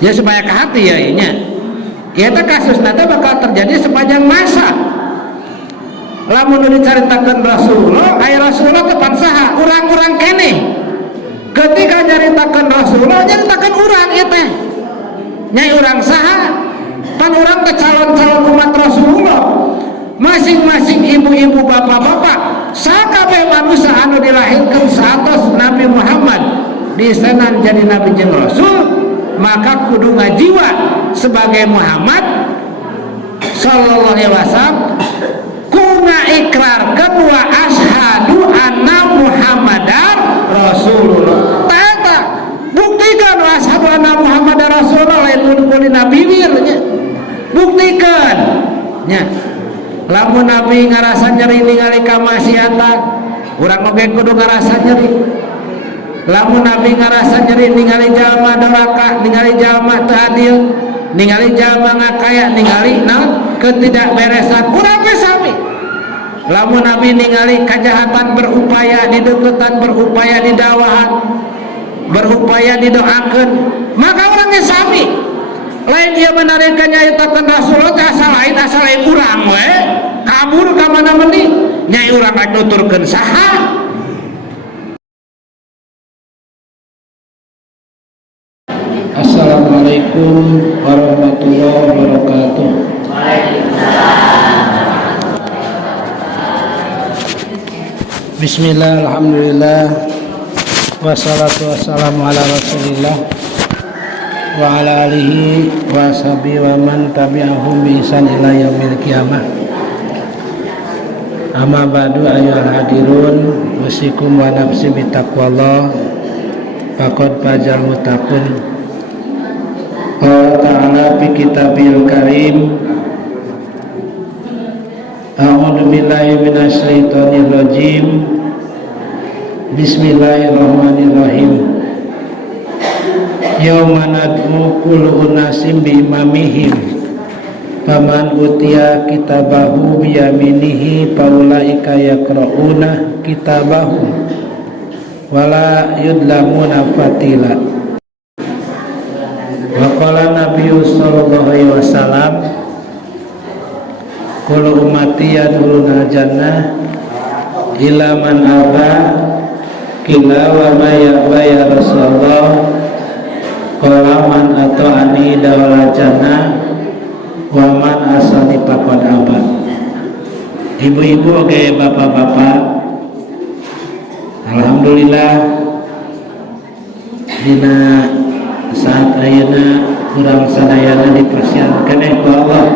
ya supaya ke hati ya nya. Eta kasus nanti bakal terjadi sepanjang masa. Lamun dicaritakeun Rasulullah, aya Rasulullah tepan saha? Urang-urang keneh. Ketika nyaritakeun Rasulullah, nyaritakeun urang ieu teh. Nyai urang saha? Pan urang teh calon-calon umat Rasulullah. Masing-masing ibu-ibu bapak-bapak, sakabeh manusia anu dilahirkeun satos Nabi Muhammad disenan jadi nabi jeung rasul, maka kudu ngajiwa sebagai Muhammad sallallahu alaihi wasallam kuna ikrarkeun wa asyhadu anna Muhammadar Rasulullah. Tata buktikan wa asyhadu anna Muhammadar Rasulullah lain kulina bibir nya. Buktikan nya. Lamun Nabi ngarasa nyeri ningali kamaksiatan, urang oge kudu ngarasa nyeri. Lamun Nabi ngarasa nyeri ningali jalma doraka, ningali jalma teu adil, ningali jalma ngakaya, ningali ketidakberesan, urang ge sami. Lamun Nabi ningali kajahatan berupaya dideuketan, berupaya didawahan, berupaya didoakeun, maka urang ge sami. Lain dia menarikkan nyaritakeun Rasulullah asal lain urang we kabur ka mana meuni nyai urang rek nuturkeun saha. Assalamualaikum warahmatullahi wabarakatuh. Bismillah, alhamdulillah, wassalatu wassalamu ala rasulillah wa ala alihi wa sahbihi wa man tabi'ahum bi ihsan ila yaumil qiyamah. Amma ba'du ayyuhal hadirun, usikum wa nafsi bi taqwallah faqad fazal muttaqun. Allah ta'ala fi kitabil karim, a'udzu billahi minasy syaithanir rajim, bismillahirrahmanirrahim. Yauma nad'u kullu unasim bi imamihim faman utiya kitabahu bi yaminihi faulaika yaqra'una kitabahum wala yudlamuna fatila. Wa qala Nabiyyu sallallahu alaihi wasallam kullu ummati yadkhuluna jannah illa man aba qila wa ma ya Rasulullah qala man ata'ani dawala jannah wa man asani faqad aba. Ibu-ibu oke bapak-bapak, alhamdulillah dina saat ayeuna urang sadayana dipersiapkeun ku Allah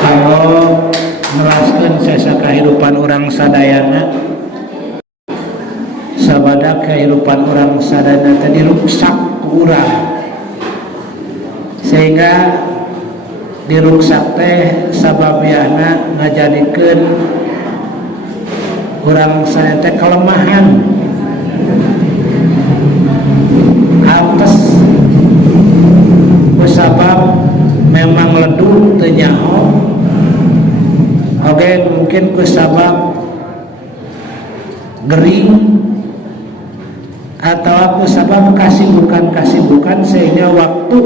kalau melaskeun sesa kahirupan urang sadayana sabada kehidupan orang sadana tadi rusak kurang sehingga diruksak teh sababiana ngajadikeun urang sadana teh kelemahan apes kusabab memang ledu teu nyaho oge mungkin kusabab gering atau aku sabab kasibukan sehingga waktu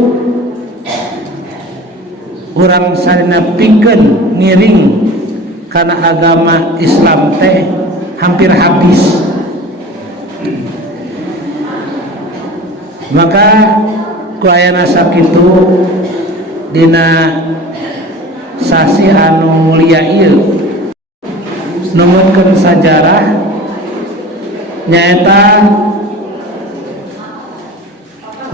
orang sarina pikeun ngiring karena agama Islam teh hampir habis. Maka ku ayana sakitu dina sasi anu mulia ieu numutkeun sajarah nyaeta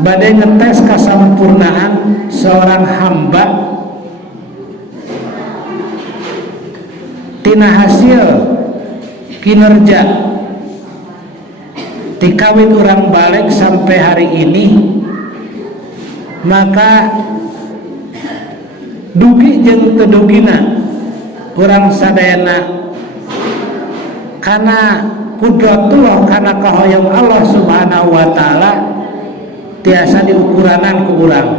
badai ngetes kesempurnaan seorang hamba tina hasil kinerja tikawit orang balik sampai hari ini, maka dugi jeung teu dugina urang sadayana kana kudratullah, kana kahoyong Allah subhanahu wa ta'ala tiasa diukuranan ku urang.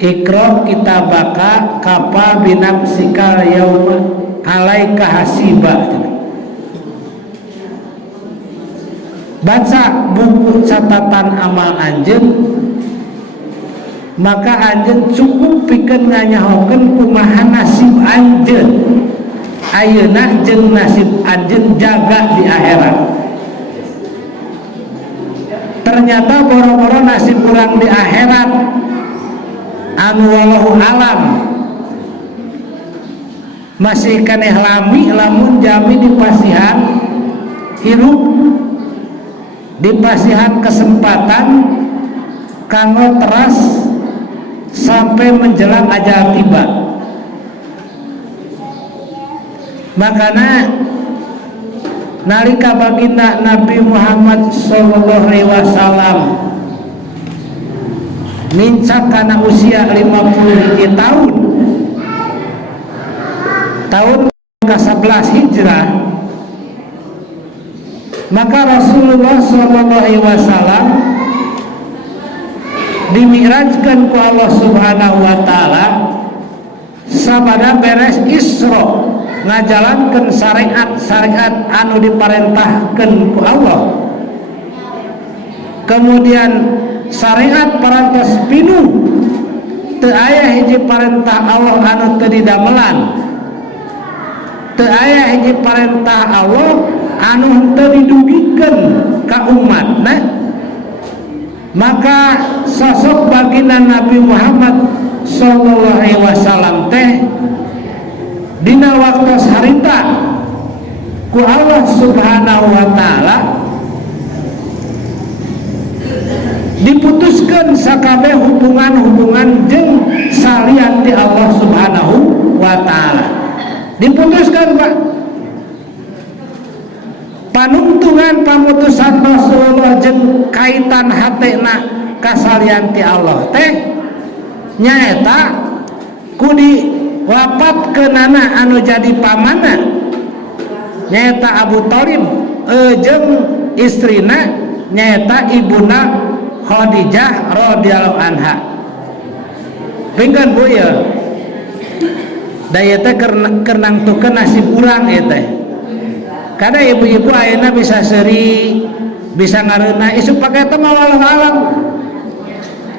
Ikra kitabaka kafa binafsika yauma alaika hasiba. baca buku catatan amal anjeun, maka anjeun cukup pikeun nganyahokeun kumaha nasib anjeun ayeuna jeung nasib anjeun jaga di akhirat. Ternyata boro-boro nasib urang di akhirat anu wallahu alam masih keneh lami lamun jami di pasihan hirup, di pasihan kesempatan kanggo teras sampai menjelang ajal tiba. Makana nalika baginda Nabi Muhammad sallallahu alaihi wasallam mincak kana usia 50 tahun ke-11 Hijrah, maka Rasulullah sallallahu alaihi wasallam dimi'rajkeun ku Allah Subhanahu wa taala sabada beres Isra ngajalankeun syariat anu diparentahkeun ku Allah. Kemudian syariat parantos pinuh, teu aya hiji parentah Allah anu teu didamelan, teu aya hiji parentah Allah anu teu didugikeun ka umatna. Maka sosok baginda Nabi Muhammad sallallahu alaihi wasallam teh dina waktu harita ku Allah Subhanahu wa taala diputuskeun sakabeh hubungan-hubungan jeung salian ti Allah Subhanahu wa taala. Diputuskeun Pak. Panungtungan pamutusan Rasulullah jeung kaitan hatena kasalian ti Allah teh nyaeta ku di wapatkeunana anu jadi pamanna nyaeta Abu Thalib jeung istrina nyaeta ibuna Khadijah radhiyallahu anha. Pinggan Bu ya. Daya teh keur nangtukeun nasib urang ieu teh. Kada ibu-ibu ayeuna bisa seuri, bisa ngareuna isu pake teh mah walau alam.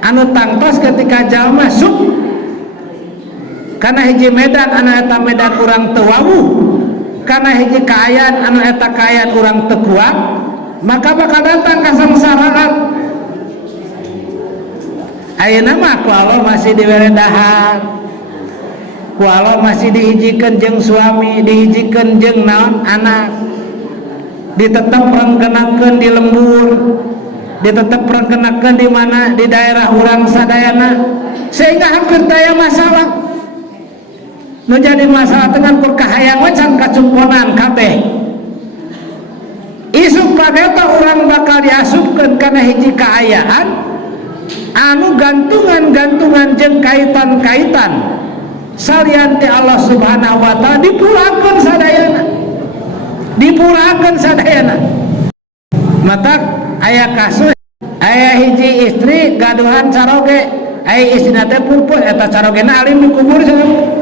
Anu tangtos ketika jalma masuk kana hiji medan anu eta medan urang teu wawuh, kana hiji kaayaan anu eta kaayaan urang teu kuat, maka bakal datang kasangsaraan. Ayeuna mah ku Allah masih diweredahan, ku Allah masih dihijikeun jeung suami, dihijikeun jeung naon anak, ditetep rengkenakeun di lembur, ditetep rengkenakeun di mana di daerah urang sadayana, sehingga hampir taya masalah. Nu jadi masalah dengan perkahayang wacan kacumponan kabeh. Isu pageta urang bakal diasupkeun kana hiji kaayaan anu gantungan-gantungan jeung kaitan-kaitan salian ti Allah Subhanahu wa taala dipulakeun sadayana. Dipulakeun sadayana. Mata aya kasus aya hiji istri gaduhan caroge, aya istrina teh pupus eta carogena alim dikubur cenah.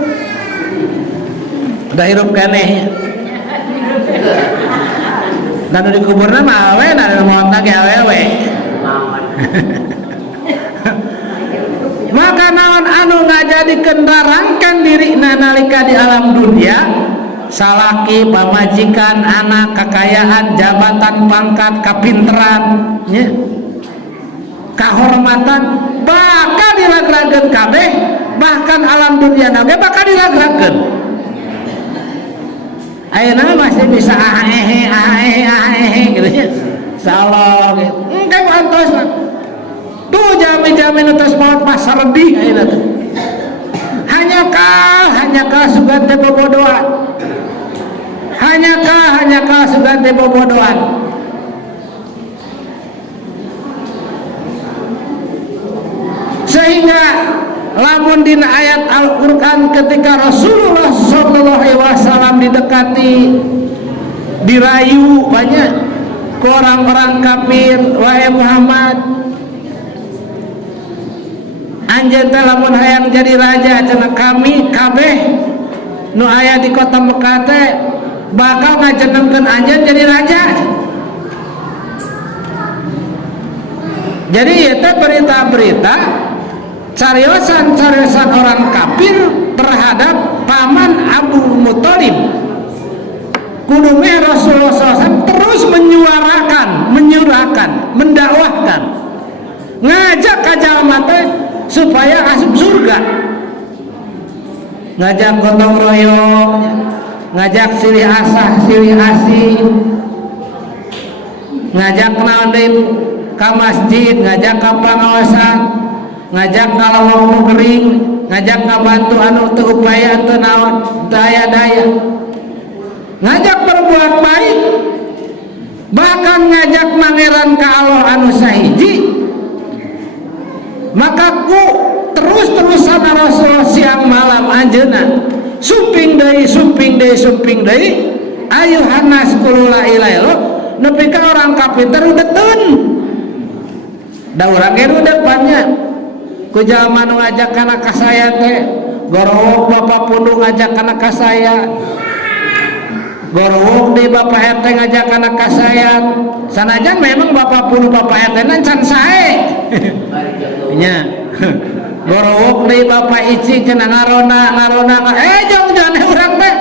Udah hirup keneh. Dan dikuburna mah awe na moal ge awewe. Maka naon anu ngajadikeun rarangkan dirina nalika di alam dunia, salaki, pamajikan, anak, kekayaan, jabatan, pangkat, kapinteran, nya, kahormatan bakal diragrakeun kabeh, bahkan alam dunia ge bakal diragrakeun. Ayeuna masih bisa ahehe gitu ya. Insyaallah gitu. Engke antos tuh jamin-jamin atas maut masa lebih ayeuna tuh. Hanyakah sugan teh bobodohan. Hanyakah sugan teh bobodohan. Sehingga lamun dina ayat Al-Qur'an ketika Rasulullah sallallahu alaihi wasallam didekati, dirayu banyak ke orang-orang kafir, wahai Muhammad, anjeun teh lamun hayang jadi raja cenah kami kabeh nu aya di kota Mekah teh bakal ngajenengkeun anjeun jadi raja. Jadi itu berita-berita cariosan orang kafir terhadap paman Abu Muthalib. Kudume Rasulullah SAW terus menyuarakan, mendakwahkan, ngajak ke jalma teh supaya asup surga, ngajak gotong royong, ngajak silih asah silih asih, ngajak naon deui ka masjid, ngajak ka pangaosan, ngajak ka lawang gering, ngajak ngabantu anu teu upaya teu naon teu aya daya, ngajak berbuat baik, bahkan ngajak mangeran ka Allah anu sahiji. Maka ku terus-terusan Rasul siang malam anjeunna suping deui ayuhan nas qul la ilaha illallah nepi ka orang kafir rudeteun da urang ge rudet banyak ku jalma nu ngajak kana ka saya teh gorowok bapak pundu ngajak kana ka saya, gorowok di bapak RT ngajak kana ka saya, sanajan memang bapak pundu bapak RT nan can sae nya gorowok deui bapak icing cenah ngarona jauh urang teh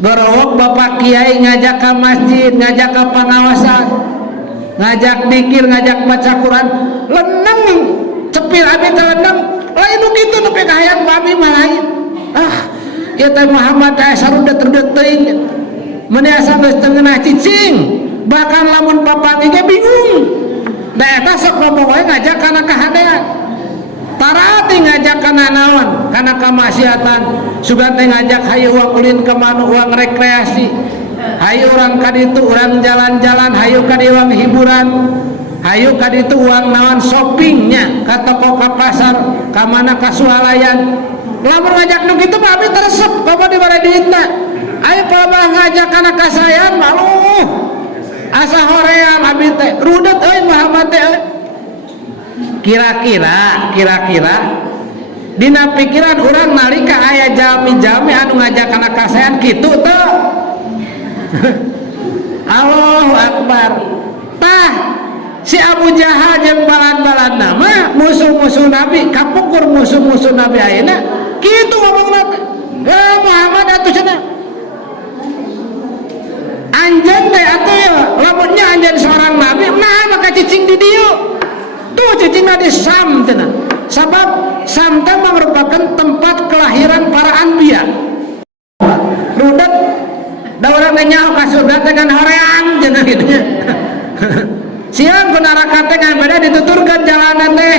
gorowok bapak kiai ngajak ke masjid, ngajak ke pengawasan, ngajak dikir, ngajak baca Quran, leneng cepil abi teh leneng lain nu kitu nepi ka hayang abi mah lain. Ieu teh Muhammad aya sarudet teuing mun asa geus teu ngeunah cicing, bahkan lamun bapak ge bingung. Da eta sok ngomong we ngajak kana kahadean. Tarati ngajak kana naon? Kana kamaksiatan. Sugan teh ngajak hayu uang ulin ke mana uang rekreasi. Hayu urang ka ditu urang jalan-jalan, hayu ka dieu uang hiburan. Hayu ka ditu uang naon shoppingnya, ka toko ka pasar, ka mana ka sualayan. Lamun ngajak nu kitu mah abi teresep ka di bare diitna. Ayo pabah ngajak kana kasayan maluh. Asa hoream abi teh rudet euy Muhammad teh. Kira-kira dina pikiran urang nalika aya jalmi-jalmi anu ngajak kana kasayan kitu teu. Allahu Akbar. Tah si Abu Jahal jeung balad-baladna mah musuh-musuh Nabi, kapukur musuh-musuh Nabi ayeuna kitu ngomongna teh. Muhammad atuh cenah anjeun teh atuh ya lamunnya anjeun seorang nabi nah maka cicing di dieu tuh cicingna di Sam cenah sabab Sam teh merupakan tempat kelahiran para anbiya rudet da urang teh nyaho ka surga teh kan horeang cenah kitu nya siang ku neraka teh kan beda dituturkeun jalanan teh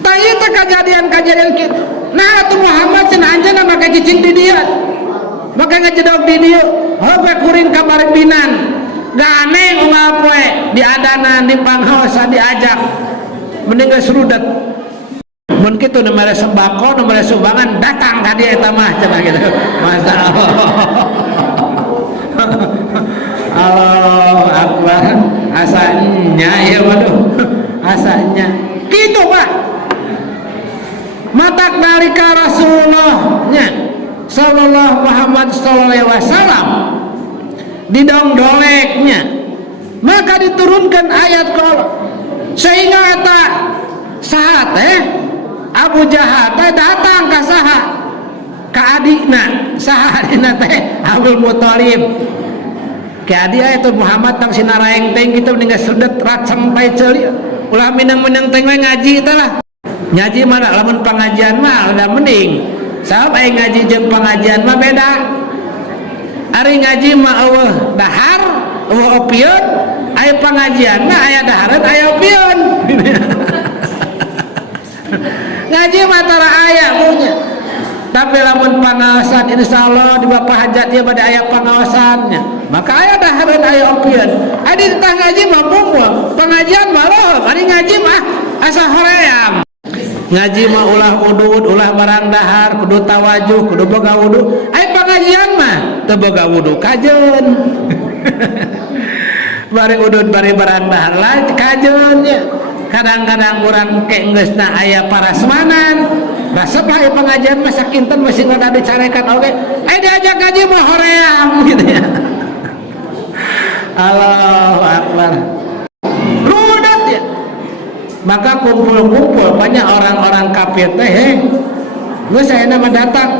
tah ieu teh kajadian kitu nah atuh Muhammad cenah anjeunna maka cicing di dieu maka ngejedog di dieu hope kuring ka Barbinan ganeng unggal poe di adanan di panghaosan diajak mending geus rudet mun kitu nu mere sembako nu mere sumbangan datang ka dieu eta mah cenah kitu masyaallah. Allahu Akbar asanya ya waduh asanya kitu Pak matak nalika Rasulullah nya sallallahu Muhammad sallallahu alaihi wasallam didongdoleknya maka diturunkan ayat qol sehingga eta saha teh Abu Jahal teh datang ka saha ka adina saha adina teh Abdul Muthalib ka adi aya teh Muhammad tang sinaraeng teh kitu mending sedet rat sampai ceuli ulah minang-minang teh ngaji teh lah ngaji mah lamun pengajian mah udah mending sabab aya ngaji jeung pengajian mah beda. Ari ngaji mah eueuh dahar, eueuh opieun, aya pengajian mah aya dahareun aya opieun. Ngaji mah tara aya punya. Tapi lamun pangaosan insyaallah di Bapak hajat dia bade aya pangaosannya. Maka aya dahareun aya opieun. Adi tah ngaji mah pungul, pengajian mah loh, ari ngaji mah asa hoream. Ngaji mah ulah udud, ulah barang dahar, kudu tawajuh, kudu boga wudu. Ai pengajian mah teu boga wudu kajeun. Bari udud bari barang dahar lah kajeun nya. Kadang-kadang urang ke geusna aya parasmanan. Resep aya pengajian mah sakinten masih ngoda dicarekan oge. Ai diajak ngaji mah hoream gitu ya. Allahu Akbar. maka kumpul-kumpul banyak orang-orang kafir teh geus ayeuna mah datang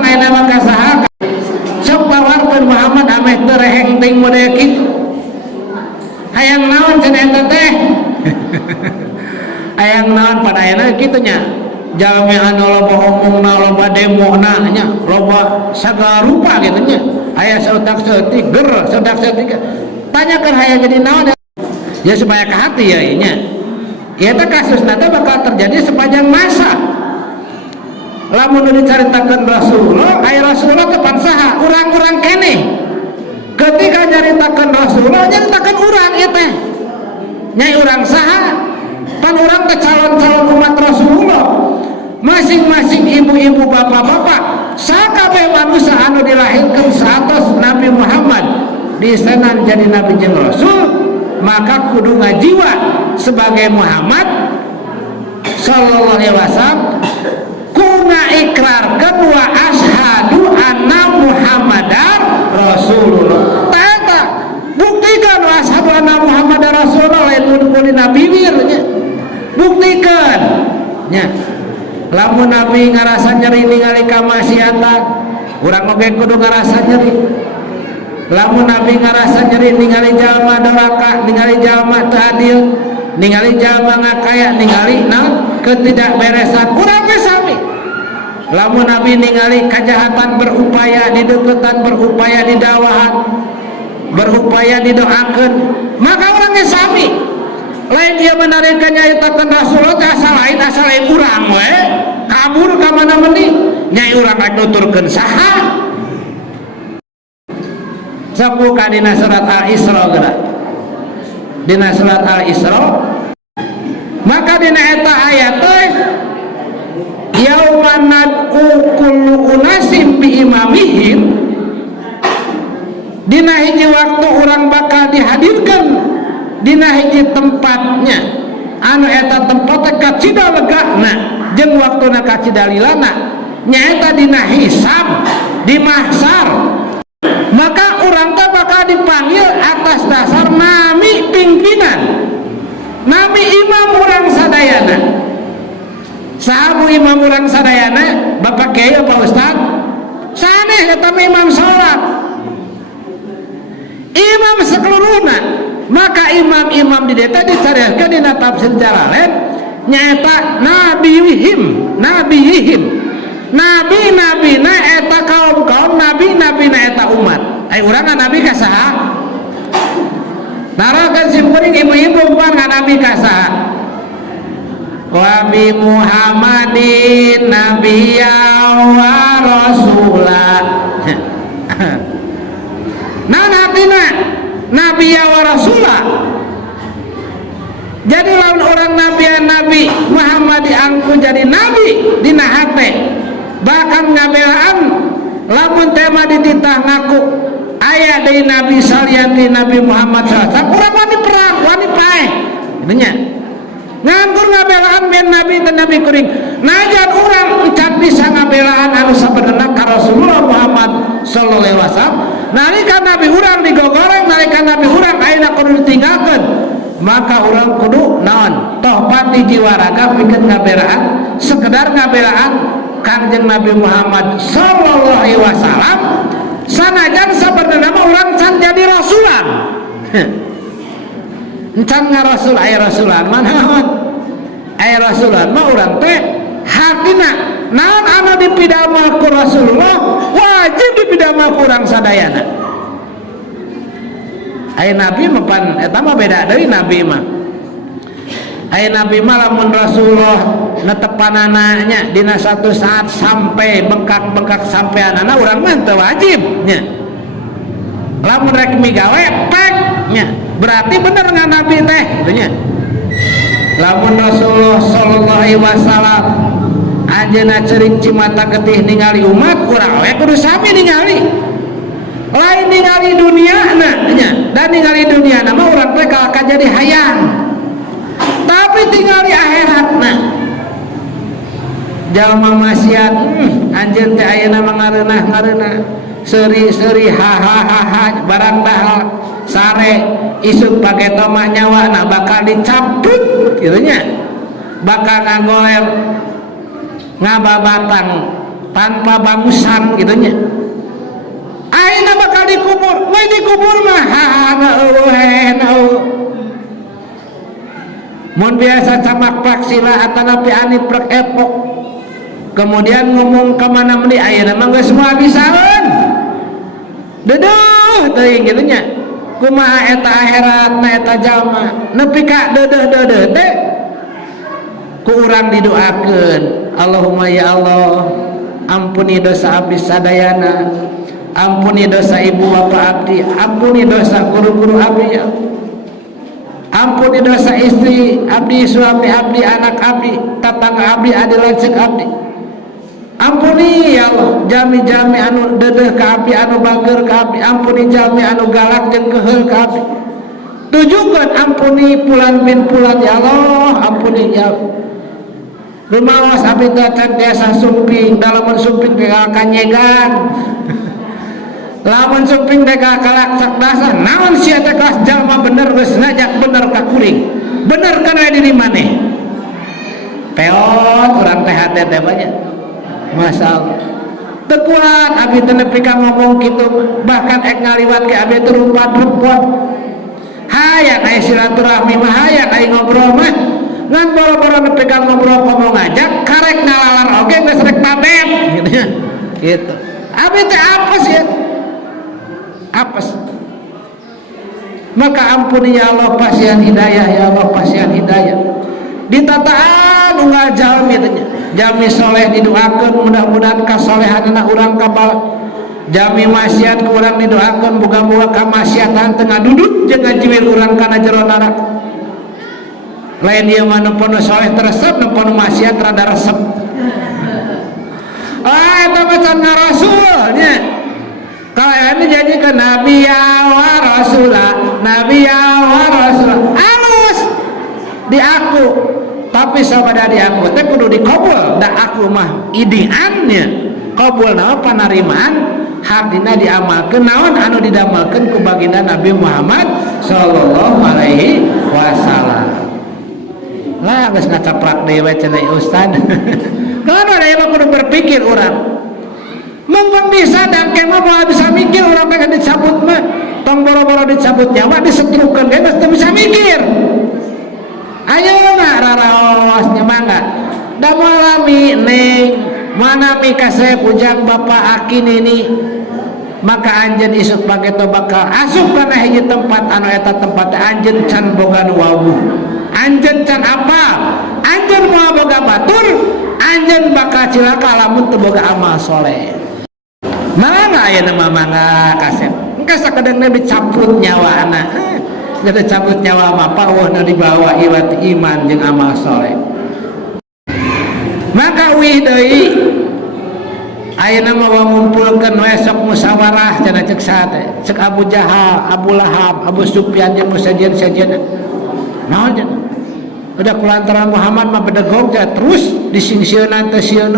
ayeuna mah ka saha sok pawarkeun Muhammad ameh teu reheng ting model kitu hayang naon cenah eta teh hayang naon pada ayeuna kitu nya jalmi anu loba omongna loba demona nya loba sagala rupa kitu nya aya saudak seutik ger saudak seutik tanyakeun hayang jadi naon ya supaya ke hati ya nya eta kasusna teh bakal terjadi sepanjang masa lamun dicaritakeun Rasulullah aya Rasulullah teh pan saha urang-urang keneh ketika nyaritakeun Rasulullah nyaritakeun urang ieu teh nyai urang saha pan urang teh calon-calon umat Rasulullah masing-masing ibu-ibu bapak-bapak sakabeh manusia anu dilahirkeun satos Nabi Muhammad disenan jadi nabi jeung rasul maka kudu ngajiwa sebagai Muhammad sallallahu alaihi wasallam kuna ikrarkeun wa ashadu anna Muhammadar Rasulullah tata buktikan wa ashadu anna Muhammadar Rasulullah lain kudu dina bibir nya buktikan nya lamun Nabi ngarasa nyeri ningali kamaksiatan urang oge kudu ngarasa nyeri lamun Nabi ngarasa nyeri ningali jalma doraka ningali jalma teu adil ningali jalma ngakaya ningali ketidakberesan urang ge sami lamun Nabi ningali kajahatan berupaya dideuketan berupaya didawahan berupaya didoakeun maka urang ge sami lain dia menarikkan nyaritakeun Rasulullah teh asal lain urang we kabur ka mana meuni nyai urang rek nuturkeun saha sapu ka dina surat Al-Isra geura dina surat Al-Isra maka dina eta ayat teh yauma nad'u kullu unasim bi imamihim dina hiji waktu urang bakal dihadirkan dina hiji tempatnya anu eta tempatnya kacida legana jeung waktuna kacida lilana nyaeta dina hisab di mahsyar maka urang teh bakal dipanggil atas dasar nami pimpinan nami imam urang sadayana sahabu imam urang sadayana bapak kiai apa ustad saneh eta imam salat imam sakeluruhna maka imam-imam di deta dicarikan dina tafsir Jalalain nyaeta nabiyihim nabi na eta kaum nabi na eta umat ai urang nabi ka saha narakeun simkuring ibu-ibu pan nabi ka saha wa bi Muhammadin nabiyya wa rasula nah nabi wa rasulah jadi lawan orang nabi Muhammad diangku jadi nabi dina hate bahkan ngabelaan lamun tema dititah ngaku aya dari nabi salian di Nabi Muhammad SAW urang wani perang wani paeh nya nganggur ngabelaan ben nabi dan nabi kuring najan urang encan bisa ngabelaan anu sabenerna ka Rasulullah Muhammad sallallahu alaihi wasallam nalika nabi urang digogoreng nalika nabi urang ayeuna kudu ditinggalkeun maka urang kudu naon toh pati jiwa raga pikeun ngabelaan sekedar ngabelaan Kanjeng Nabi Muhammad sallallahu alaihi wasallam sanajan sabenerna mah urang can jadi rasulan encan ngarasul aya rasulan manaon aya rasulan mah urang teh hatina naon anu dipidamel ku Rasulullah wajib dipidamel ku urang sadayana aya nabi mah pan eta mah beda deui nabi mah aya nabi mah lamun Rasulullah netepanana nya dina satu saat sampai bengkak-bengkak sampeanana urang mah teu wajib nya lamun rek migawe pek nya berarti bener ngan nabi teh nya lamun Rasulullah sallallahu alaihi wasallam anjeunna ceuring cimata getih ningali umat urang we kudu sami ningali lain ningali duniana nya dan ningali duniana mah urang teh ka jadi hayang tapi tingali akhiratna jalma maksiat anjeun teh ayeuna mah ngareunah seuri-seuri ha barang dahal sare isuk pake tomak nyawa na bakal dicabut gitunya, bakal ngagoel ngababatang tanpa bangusan gitunya. Aina bakal dikubur, mau dikubur mah mun biasa camak praksila atau napi ani prek epok, kemudian ngomong kemana meni ayeuna mah geus moal bisaeun dedeuh teuing gitunya. Kumaha eta akhirat na eta jalma nepi ka deudeuh teh ku urang didoakeun, Allahumma ya Allah ampuni dosa abdi sadayana, ampuni dosa ibu bapak abdi, ampuni dosa guru-guru abdi, ampuni dosa istri abdi, suami abdi, anak abdi, tatangga abdi, adi lanceuk abdi. Ampuni ya Allah jami-jami anu dedeh ka abdi, anu bager ka abdi, ampuni jami anu galak jeung keheul ka abdi. Tujukeun ampuni Fulan bin Fulan ya Allah, ampuni ya Allah. Rumaos abdi teh biasa sumping, dalaman sumping teh kanyegan. Lamun sumping teh kalak sakdasa, naon sia teh kelas jalma bener geus ngajak bener ka kuring. Bener kana diri maneh. Peot urang teh hate teh banyak. Masyaallah. Teu kuat abdi teh nepi ka ngomong kitu, bahkan ek ngaliwat ke abdi teh rumpad-rumpad. Hayang aya silaturahmi mah, hayang aya ngobrol mah. Ngan boro-boro nepi ka ngobrol ngomong ngajak, karek nalalar oge geus rek pabet gitu nya. Gitu. Abdi teh apes ya. Apes. Maka ampuni ya Allah pasien hidayah, ya Allah pasien hidayah. Ditataan unggal jalmi teh nya. Jami soleh didoakeun mudah-mudahan kasolehanna urang kabal. Jami maksiat ku urang didoakeun boga-boga kamaksiatan teu ngadudut jeung ngajiwir urang kana jero neraka. Lain ieu mah nempo soleh teresep, nempo maksiat rada resep. Eta mah can ngarasul nya. Kalau ini janji ke Nabi ya wa Rasulah, Nabi ya wa Rasulah, halus di aku, tapi sabada di aku teh kudu dikabul. Da aku mah idiannya kabul naon panarimaan hardina diamalkeun naon anu didamalkeun ku baginda Nabi Muhammad sallallahu alaihi wasallam. Lah geus ngacaprak dewe cenah ustad. Kalau ada yang kudu berpikir orang. Mumpung bisa dan kemah mau bisa mikir orang pengen dicabut mah tong boro-boro dicabut nyawa disetrukeun ge geus teu bisa mikir. Ayeuna raraos nyamangga da malami neng manami ka saya ujang bapak akin ini maka anjeun isuk pageto bakal asup kana hiji tempat anu eta tempat anjeun can boga nu wawuh, anjeun can apa, anjeun moal boga batur, anjeun bakal cilaka lamun teu boga amal soleh. Mana aya nama mangga kasep engke sakedengna dicabut nyawana, jadi cabut nyawa mah paweuhna dibawa iwat iman jeung amal soleh. Maka wih deui ayeuna mah ngumpulkeun we sok musyawarah cenah ceuk sate ceuk Abu Jahal, Abu Lahab, Abu Sufyan jeung musajen-sajen naon cenah udah kulantaran Muhammad mah bedegog terus disingsieunan teh sieun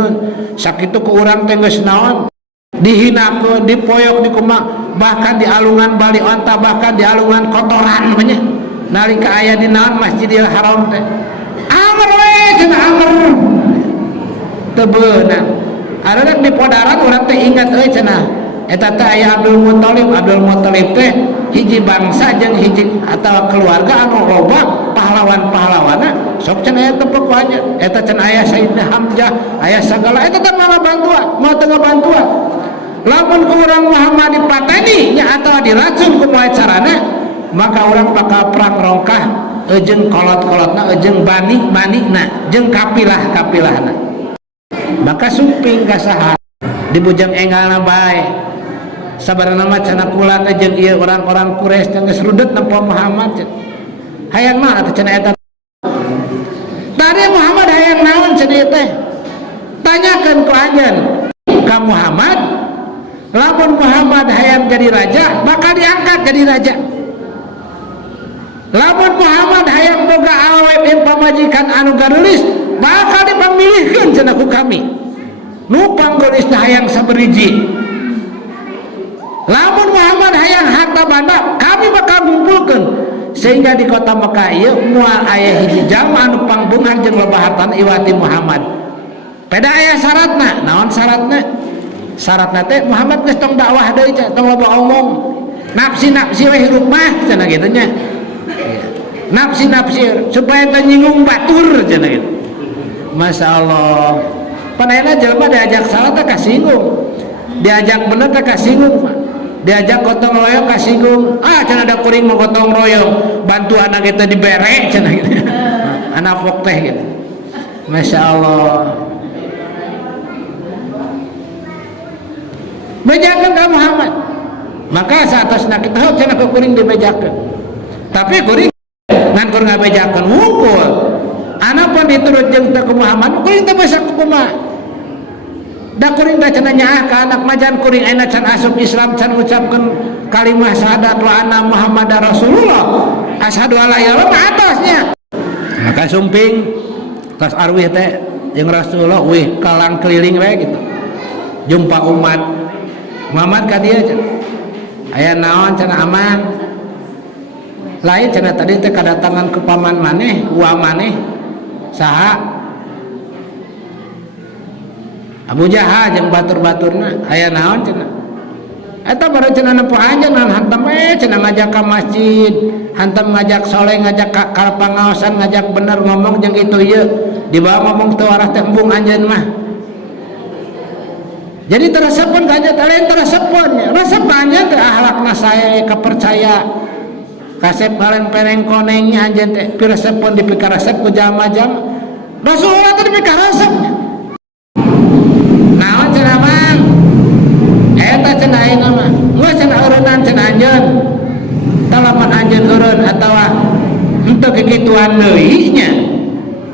sakitu ku urang teh geus naon dihinakeun, dipoyok, dikumak, bahkan di alungan bali onta, bahkan di alungan kotoran banyak. Nalika aya di naon Masjidil Haram teh. Amr we cenah amr. Teu beunang. Areuna di podaran urang teh ingat euy cenah. Eta teh aya Abdul Muthalib teh hiji bangsa jeung hiji atawa keluarga anu loba pahlawan-pahlawana. Sok cenah eta pokoknya. Eta cenah aya Sayyidina Hamzah, aya sagala eta teh mau bantuan, mau tengah bantuan. Lamun ku urang Muhammad dipateni nya atawa diracun ku moal carana maka urang bakal perang rongkah jeung kolot-kolotna jeung bani-banina jeung kapilah-kapilahna. Maka sumping ka saha di bujang enggalna bae sabarana mah cenah kula teh jeung ieu orang-orang Quraisy teh geus rudet nempo Muhammad. Hayang naon atuh cenah eta? Tadi Muhammad hayang naon cenah teh? Tanyakeun ku anjeun ka Muhammad. Lamun Muhammad hayang jadi raja, bakal diangkat jadi raja. Lamun Muhammad hayang boga awewe pamajikan anu garulis, bakal dipamilihkeun cenah ku kami. Nu panggeulisna hayang saberiji. lamun Muhammad hayang harta banda kami bakal ngumpulkeun sehingga di kota Mekah ieu moal aya hiji jalma anu pangbungan jeung loba hartana iwati Muhammad. Peda aya syaratna. Naon syaratna? Syaratna teh Muhammad geus tong dakwah deui tong loba omong. Nafsi-nafsi we hirup mah cenah kitu nya. Nafsi-nafsi supaya teu nyinggung batur cenah kitu. Masyaallah. Padaena jelema diajak salah teh kasinggung. Diajak bener teh kasinggung. Diajak gotong royong kasinggung. Ah cenah ada kuring mau gotong royong, bantu anak kita dibere cenah gitu. Anak fok teh gitu. Masyaallah. Bejakeun ka Muhammad. Maka saatosna kita heuh cenah kuring dibejakeun. Tapi kuring ngan kur ngabejakeun wungkul. Anak pun diturut jeung teu ku Muhammad, kuring teh bisa kumaha. Da kuring da cenah nyaah ka anak majan kuring ayeuna can asup Islam can ngucapkeun kalimah syahadat wa anna Muhammadar Rasulullah. Asyhadu alla ilaha illallah atasnya. Maka sumping tos arwih teh jeung Rasulullah wih kalang keliling we gitu. Jumpa umat Muhammad ka dieu cenah. Aya naon cenah aman. Lain cenah tadi teh kadatangan ke paman maneh, uang maneh. Saha? Abu Jahal jeung batur-baturna aya naon cenah. Eta baru cenah nempo anjeun hantam cenah ngajak ka masjid, hantam ngajak soleh, ngajak ka pangaosan, ngajak bener ngomong jeung kitu ieu. Dibawa ngomong teu waras teh embung anjeun mah. Jadi teresepun ka anjeun lain teresepun nya. Resep anjeun teh akhlakna sae kapercaya. Kasep kalen pereng konengnya anjeun teh piresepun dipikaresep ku jalma-jalma. Rasulullah teh dipikaresepnya. Naon cenah mang? Eta cenah ayeuna mah. Geus cenah ureunan cenah anjeun. Talaman anjeun urun atawa henteu kikituan deui nya.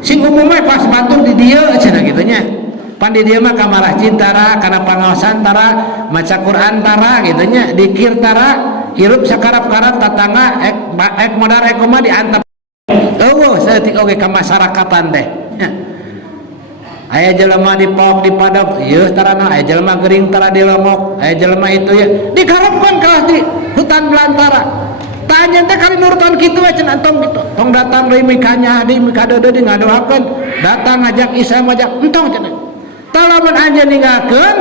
Sing umum mah pas batur di dieu cenah kitu nya. Pan di dieu mah kamarah cintara, kana pangaosan tara, maca Quran tara kitu nya, dikir tara, hirup sakarap-karap tatangga ek modar ek mah diantep. Eueuh saeutik oge ka masyarakatan teh. Aya jelema dipok dipadok ieu tarana, aya jelema gering tara dilomok, aya jelema itu ya dikarepkeun kelas di hutan belantara. Tanya teh kali nurutan kitu we cenah entong kitu. Tong datang deui mika nyahdi mika deudeuh ngadoakeun, datang ngajak Islam ngajak entong cenah. Talamun anjeun ninggalkeun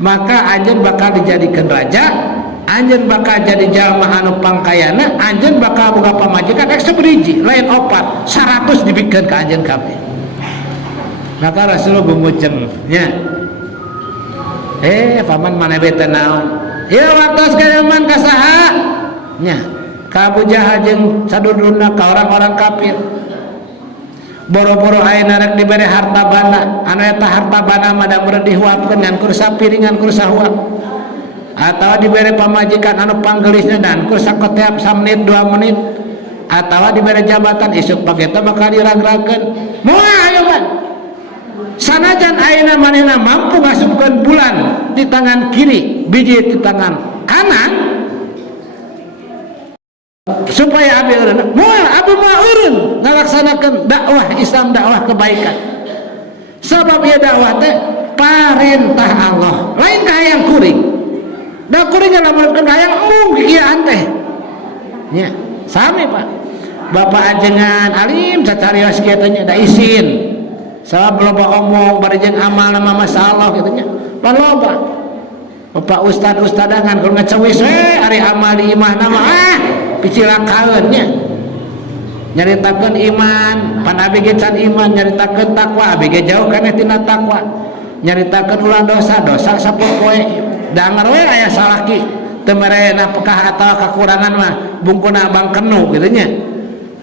maka anjeun bakal dijadikeun raja, anjeun bakal jadi jalma anu pangkayana, anjeun bakal boga pamajikan ek sabriji, lain opat, 100 dibikeun ka anjeun kabeh. Maka Rasulullah gumuceng nya paman maneh teh naon ieu wartos kayaman ka saha nya ka Abu Jahal jeung sadudurna ka orang-orang kafir boro-boro ayeuna rek dibere harta bana anu eta harta bana mah da meureun dihuapkeun ngan kursa piringan kursa huap atawa dibere pamajikan anu panggelisna dan kursa koteap 1 menit 2 menit atawa dibere jabatan isuk pageta bakal diragrakeun moal ayo man. Sanajan ayeuna manehna mampu ngasupkeun bulan di tangan kiri, biji di tangan kanan, supaya abi eureun moal abi mah eureun ngalaksanakeun dakwah Islam, dakwah kebaikan. Sabab ieu dakwah teh parentah Allah, lain ka hayang kuring. Da kuring lamun hayang embung kieuan teh. Nya, sami Pak. Bapak ajengan alim sacarios kieu teh nya da isin. Sabab loba omong bari jeung amal nama masalah kitu nya. Pan loba. Bapak ustad-ustadangan keur ngacewis we ari amal di imahna mah picilakaeun nya. Nyaritakeun iman, pan abi ge can iman nyaritakeun takwa, abi ge jauh kana tina takwa. Nyaritakeun ulah dosa sapopoe. Dangar we aya salaki teu merena pekah atawa kakurangan mah bungkuna abang kenu kitu nya.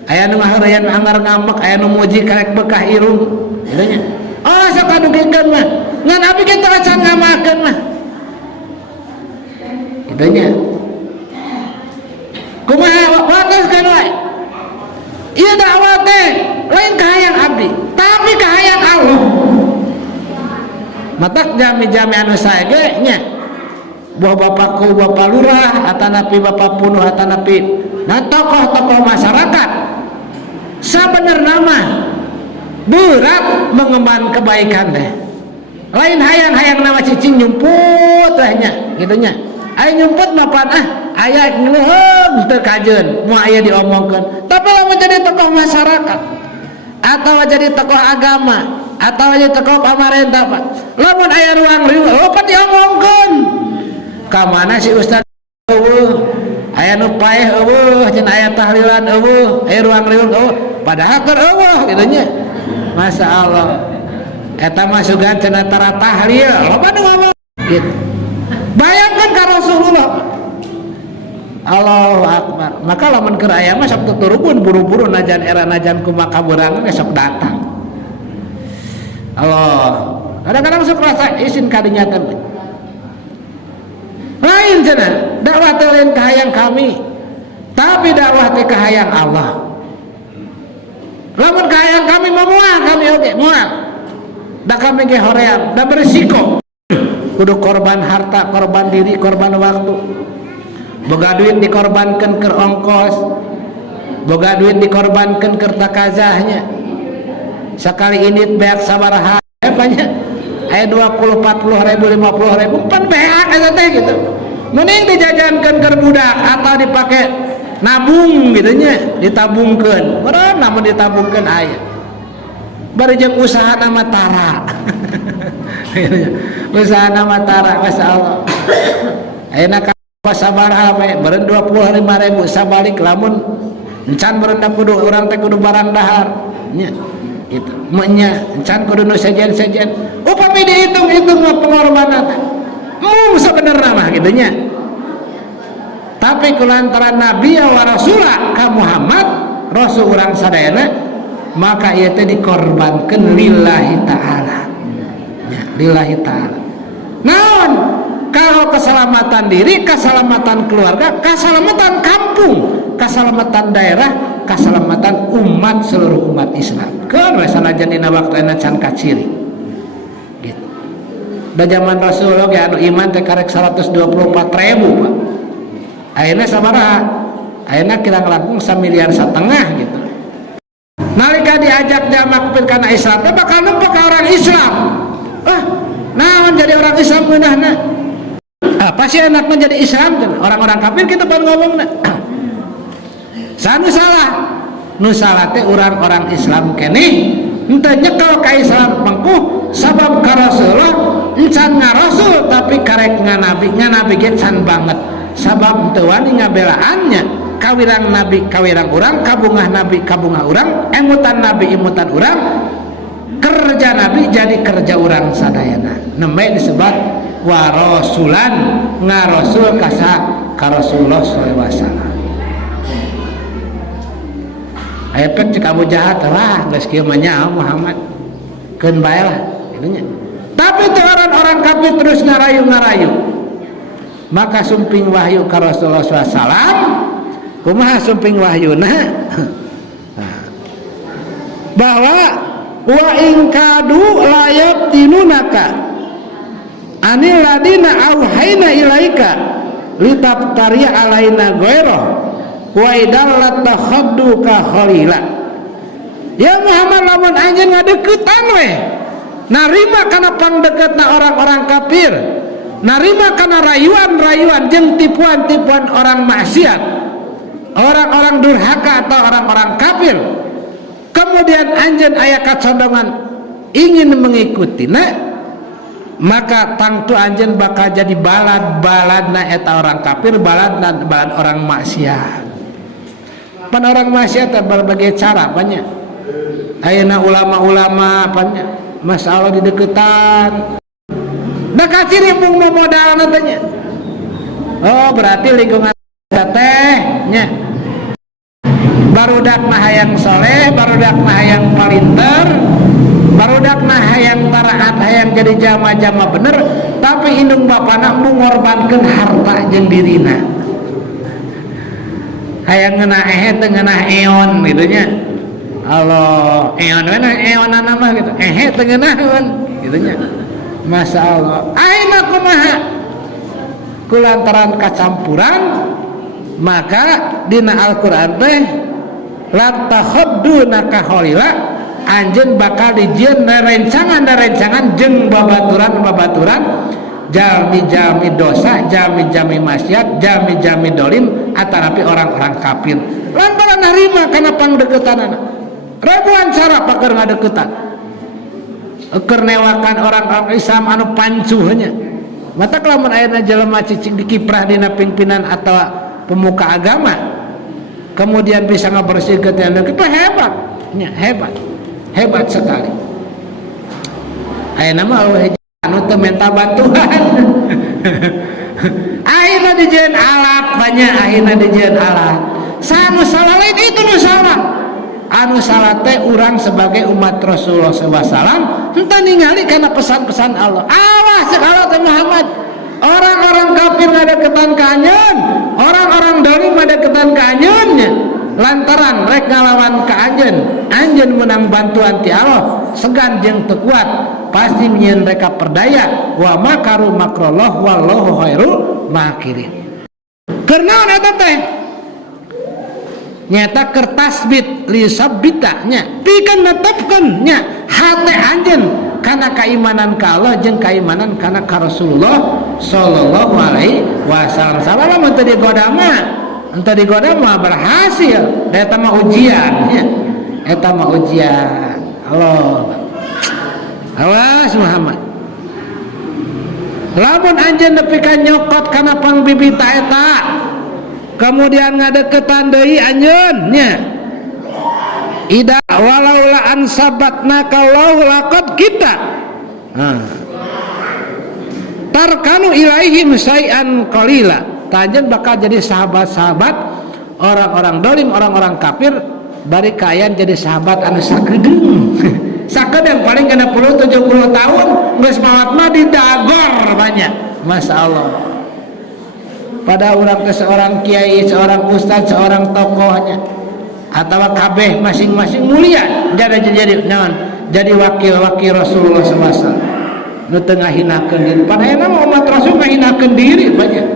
Aya nu ngahareun anggar ngamek, aya nu muji karek bekah irung. Kitu nya. Oh sok kadugikeun mah. Ngan abi ge teu can ngamakeun mah. Kitu nya. Kumaha wataskeun wae. Ieu dakwah teh lain ka hayang abdi, tapi ka hayang Allah. Matak jami-jami anu sae ge nya. Buah bapakku bapak lurah, atanapi bapak punuh, atanapi nah tokoh-tokoh masyarakat. Sabenerna mah berat mengemban kebaikan teh. Lain hayang-hayang nama cicing nyumput teh nya, kitu nya. aya nyumput mapan aya ngeuleuh teu kajeun moal aya diomongkeun. Tapi lamun jadi tokoh masyarakat atau jadi tokoh agama atau jadi tokoh pamarentah Pak, lamun aya ruang riuh pan diomongkeun. Ka mana si ustaz eueuh aya nu paeh eueuh cenah aya tahlilan eueuh aya ruang riuh eueuh padahal keur eueuh kitu nya. Masyaallah eta mah sugan cenah tara tahlil loba nu ngomong gitu. Bayangkan ka Rasulullah. Allahu Akbar. Maka lamun keur aya mah sok tuturupun buru-buru najan era najan kumaha kaberangan sok datang. Allah. Kadang-kadang sok rasa izin kadinya teh. Lain cenah, dakwah teh lain kahayang kami. Tapi dakwah teh kahayang Allah. Lamun kahayang kami moal kami oge moal. Da kami ge hoream, da berisiko. Kudu korban harta, korban diri, korban waktu. Boga duit dikorbankeun keur ongkos, boga duit dikorbankeun keur takazahnya. Sakali indit beak sabaraha nya aya 20 40 ribu 50 ribu pan beak eta teh gitu. Mending dijajankeun keur budak atau dipake nabung gitu nya, ditabungkeun. Meureun namun ditabungkeun aya. Bari jeung usaha nama tara. Usaha nama tara masyaallah. Ayeuna ka sabaraha we beureun 25.000 sabalik lamun encan beureun kudu urang teh kudu barang dahar nya gitu. Nya encan kudu nu sejen-sejen. Upami dihitung-hitung mah pengorbanan sebenarnya mah gitu nya. Tapi kulantaran nabi wa rasulah ka Muhammad rasul urang sadayana maka ieu teh dikorbankeun lillahi taala. Ya, lillahi taala. Naon? Kalau keselamatan diri, keselamatan keluarga, keselamatan kampung, keselamatan daerah, keselamatan umat seluruh umat Islam. Kan sanajan dina waktuna can kaciri. Gitu. Da zaman Rasulullah ge anu iman teh karek 124.000, Pak. Ayeuna sabaraha? Ayeuna kirang langkung 1,5 miliar gitu. Nalika diajak jamak kana Islam, bakal nempo ka orang Islam. Naon jadi orang Islam geunahna? Pasti enaknya jadi Islam kan orang-orang kafir kita baru ngomongna. Sanu salah, nu salah teh orang-orang Islam kene henteu nyekel ka Islam mengkuh sabab ka Rasulullah encan ngarasul tapi karek nganabi ge can banget sabab teu wani ngabelaannya kawirang nabi kawirang urang kabungah nabi kabungah urang emutan nabi imutan urang kerja nabi jadi kerja urang sadayana nembe disebut wa rasulan ngarasul ka Rasulullah sallallahu alaihi wasallam. Aya cek Abu Jahal wah geus kieu mah nya Muhammad keun bae lah kitu nya. Tapi teu orang kafir terus ngarayu-ngarayu. Maka sumping wahyu ka Rasulullah sallallahu alaihi wasallam kumaha sumping wahyuna bahwa wa in kadu la yaftinunaka anil ladina auhayna ilaika litaftaria alaina ghaira wa idallat takhadduka khalila. Ya Muhammad lamun anjeun ngadeuketan we narima kana pangdeketna orang-orang kafir, narima kana rayuan-rayuan jeung tipuan-tipuan orang maksiat, orang-orang durhaka atau orang-orang kafir, kemudian anjeun aya kacondongan ingin mengikutina, maka tangtu anjeun bakal jadi balad-baladna eta orang kafir, balad orang maksiat. Pan orang maksiat berbagai cara apanya. Ayeuna ulama-ulama apanya masalah di deketan. Da kaciri mung modalna teh. Oh, berarti lingkungan teh nya. Barudak mah hayang soleh, barudak mah hayang palinter, barudak mah hayang taraat, hayang jadi jama-jama bener, tapi indung bapana mengorbankan harta jeung dirina. Hayang ngeunah teu ngeunah eon gitu nya. Allah, eon we eonana mah gitu. Teu ngeunaheun gitu nya. Masyaallah. Ayeuna kumaha? Kulantaran kacampuran maka dina Al-Qur'an teh la tahadduna ka khalila anjeun bakal dijieun rencangan jeung babaturan jami-jami dosa, jami-jami maksiat, jami-jami dolim atarapi orang-orang kafir lantaran narima karena pangdeketan anak ribuan cara pakar ngadeketan keur newakan orang-orang Islam anu pancuhnya mata kelamun ayeuna jelema cicing dikiprah dina pimpinan atau pemuka agama kemudian bisa ngabersihkeun teh itu hebat nya hebat sekali ayeuna mah anu teu minta bantuan ayeuna dijieun alat banyak ayeuna dijieun alat sanu salah lain itu nu salah anu salah teh urang sebagai umat Rasulullah SAW entah ningali karena pesan-pesan Allah segala teh Muhammad orang-orang kafir ngadeketan ka anjeun orang-orang dolim ngadeketan ka anjeunnya lantaran rek ngalawan ka anjeun menang bantuan ti Allah segan jeung teu kuat pasti nyieun reka perdaya wa makaru makrallah wallahu khairul makirin keur naon eta teh nyata kertas bit li sabbita nya pikeun netepkeun nya hate anjeun kana keimanan ka Allah jeung keimanan kana ka Rasulullah sallallahu alaihi wasallam sabab mun teu digoda mah berhasil eta mah ujian nya eta mah ujian Allah awas Muhammad lamun anjeun nepi ka nyokot kana pangbibita eta kemudian ngadeketan deui anjeun nya ida walaula an sabatna kallahu laqad kita tarkanu ilaihim syai'an qalila tanjeun bakal jadi sahabat-sahabat orang-orang dolim orang-orang kafir bari kayan jadi sahabat anu sakedeung sakedeung paling kana 70 tahun geus mawat mah didagor banyak masyaallah pada orang ke seorang kiai, seorang ustadz, seorang tokohnya atau kabeh masing-masing mulia jadi wakil-wakil Rasulullah SAW nu teu ngahinakeun diri padahal mah umat Rasul ngahinakeun diri banyak